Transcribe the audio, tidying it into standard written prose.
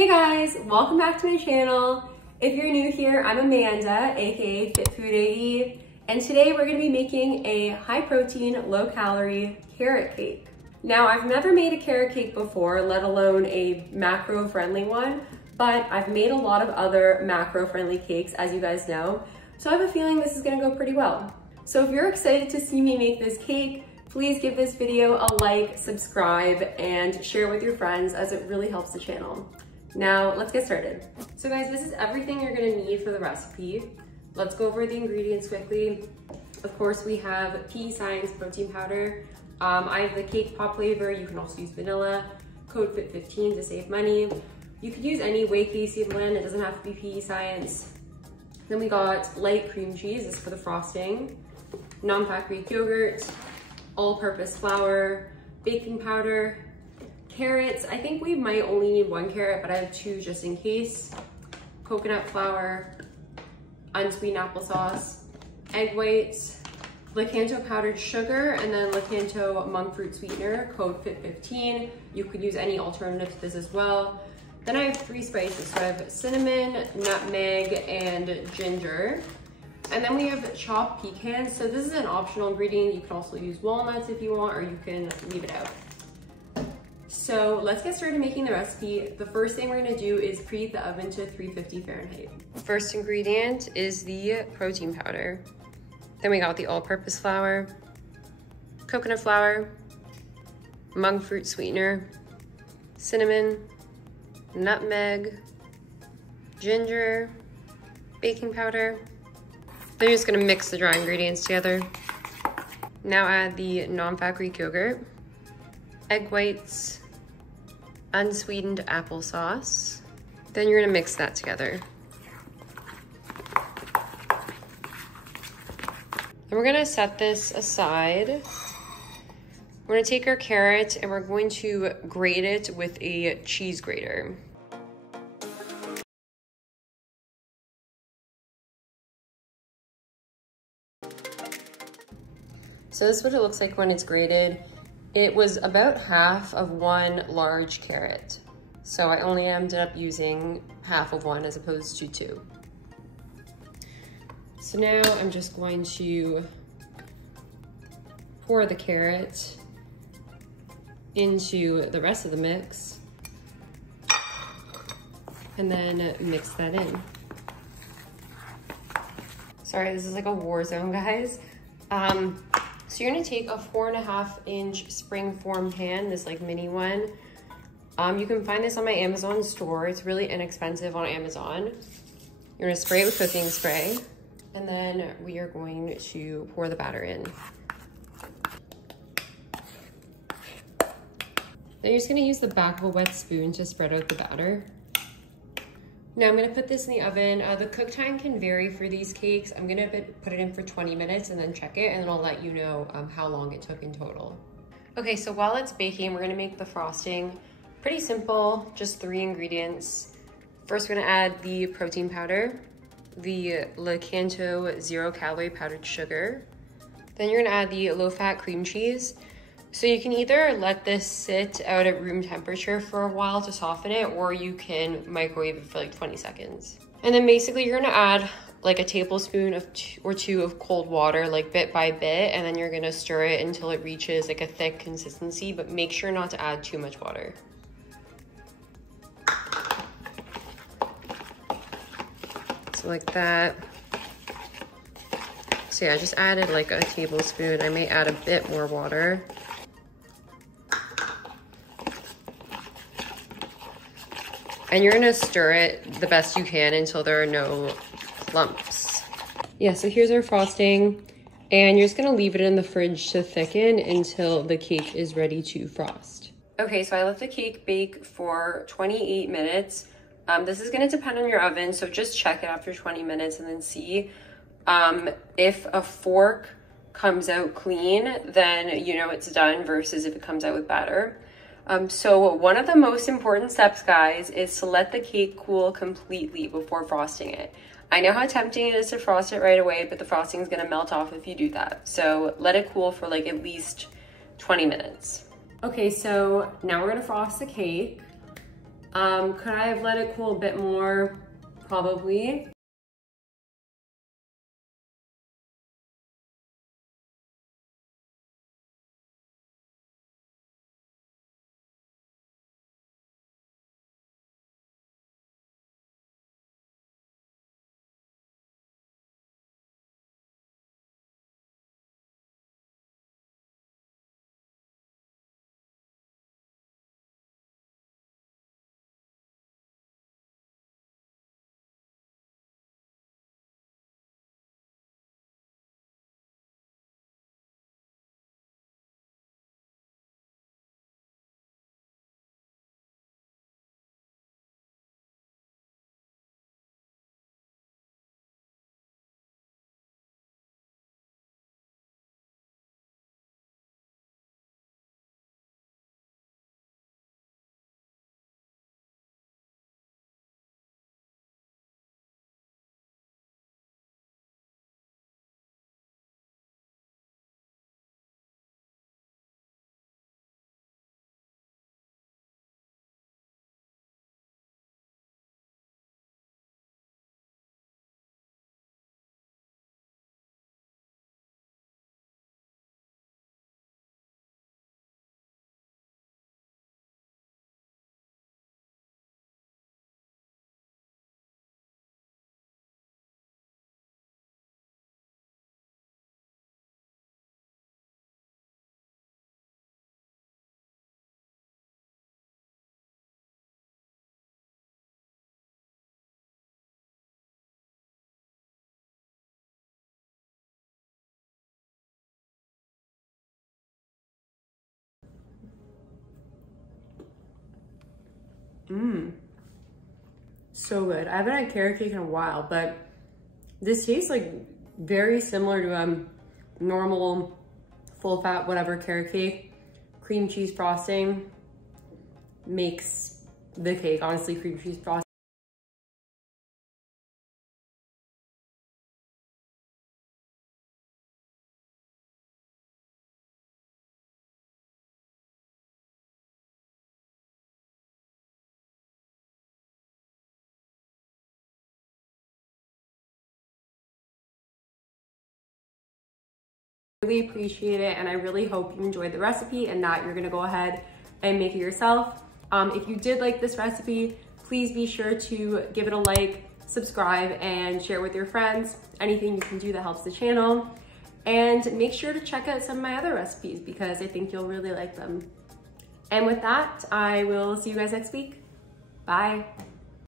Hey guys, welcome back to my channel. If you're new here, I'm Amanda, aka Fit Food AE, and today we're gonna be making a high protein, low calorie carrot cake. Now, I've never made a carrot cake before, let alone a macro friendly one, but I've made a lot of other macro friendly cakes, as you guys know, so I have a feeling this is gonna go pretty well. So if you're excited to see me make this cake, please give this video a like, subscribe, and share with your friends as it really helps the channel. Now, let's get started. So guys, this is everything you're gonna need for the recipe. Let's go over the ingredients quickly. Of course, we have Pea Science protein powder. I have the cake pop flavor. You can also use vanilla. Code FIT15 to save money. You could use any whey casey blend. It doesn't have to be Pea Science. Then we got light cream cheese. This is for the frosting. Non-fat Greek yogurt. All-purpose flour. Baking powder. Carrots, I think we might only need one carrot, but I have two just in case. Coconut flour, unsweetened applesauce, egg whites, Lakanto powdered sugar, and then Lakanto Monkfruit sweetener, code FIT15. You could use any alternative to this as well. Then I have three spices, so I have cinnamon, nutmeg, and ginger. And then we have chopped pecans. So this is an optional ingredient. You can also use walnuts if you want, or you can leave it out. So let's get started making the recipe. The first thing we're gonna do is preheat the oven to 350 Fahrenheit. First ingredient is the protein powder. Then we got the all-purpose flour, coconut flour, monk fruit sweetener, cinnamon, nutmeg, ginger, baking powder. Then you're just gonna mix the dry ingredients together. Now add the non-fat Greek yogurt, egg whites, unsweetened applesauce. Then you're gonna mix that together. And we're gonna set this aside. We're gonna take our carrot and we're going to grate it with a cheese grater. So this is what it looks like when it's grated. It was about half of one large carrot. So I only ended up using half of one as opposed to two. So now I'm just going to pour the carrot into the rest of the mix and then mix that in. Sorry, this is like a war zone, guys. So you're gonna take a 4.5-inch springform pan, this like mini one. You can find this on my Amazon store. It's really inexpensive on Amazon. You're gonna spray it with cooking spray, and then we are going to pour the batter in. Then you're just gonna use the back of a wet spoon to spread out the batter. Now I'm gonna put this in the oven. The cook time can vary for these cakes. I'm gonna put it in for 20 minutes and then check it, and then I'll let you know how long it took in total. Okay, so while it's baking, we're gonna make the frosting. Pretty simple, just 3 ingredients. First, we're gonna add the protein powder, the Lakanto 0-calorie powdered sugar. Then you're gonna add the low-fat cream cheese. So you can either let this sit out at room temperature for a while to soften it, or you can microwave it for like 20 seconds. And then basically you're gonna add like a tablespoon or two of cold water, like bit by bit, and then you're gonna stir it until it reaches like a thick consistency, but make sure not to add too much water. So like that. So yeah, I just added like a tablespoon. I may add a bit more water. And you're gonna stir it the best you can until there are no clumps. Yeah, so here's our frosting. And you're just gonna leave it in the fridge to thicken until the cake is ready to frost. Okay, so I let the cake bake for 28 minutes. This is gonna depend on your oven, so just check it after 20 minutes and then see. If a fork comes out clean, then you know it's done, versus if it comes out with batter. So one of the most important steps, guys, is to let the cake cool completely before frosting it. I know how tempting it is to frost it right away, but the frosting is gonna melt off if you do that. So let it cool for like at least 20 minutes. Okay, so now we're gonna frost the cake. Could I have let it cool a bit more? Probably. So good. I haven't had carrot cake in a while, but this tastes like very similar to normal full fat whatever carrot cake. Cream cheese frosting makes the cake. Honestly, cream cheese frosting. Really appreciate it, and I really hope you enjoyed the recipe and that you're gonna go ahead and make it yourself. If you did like this recipe, please be sure to give it a like, subscribe, and share with your friends. Anything you can do that helps the channel. And make sure to check out some of my other recipes because I think you'll really like them. And with that, I will see you guys next week. Bye.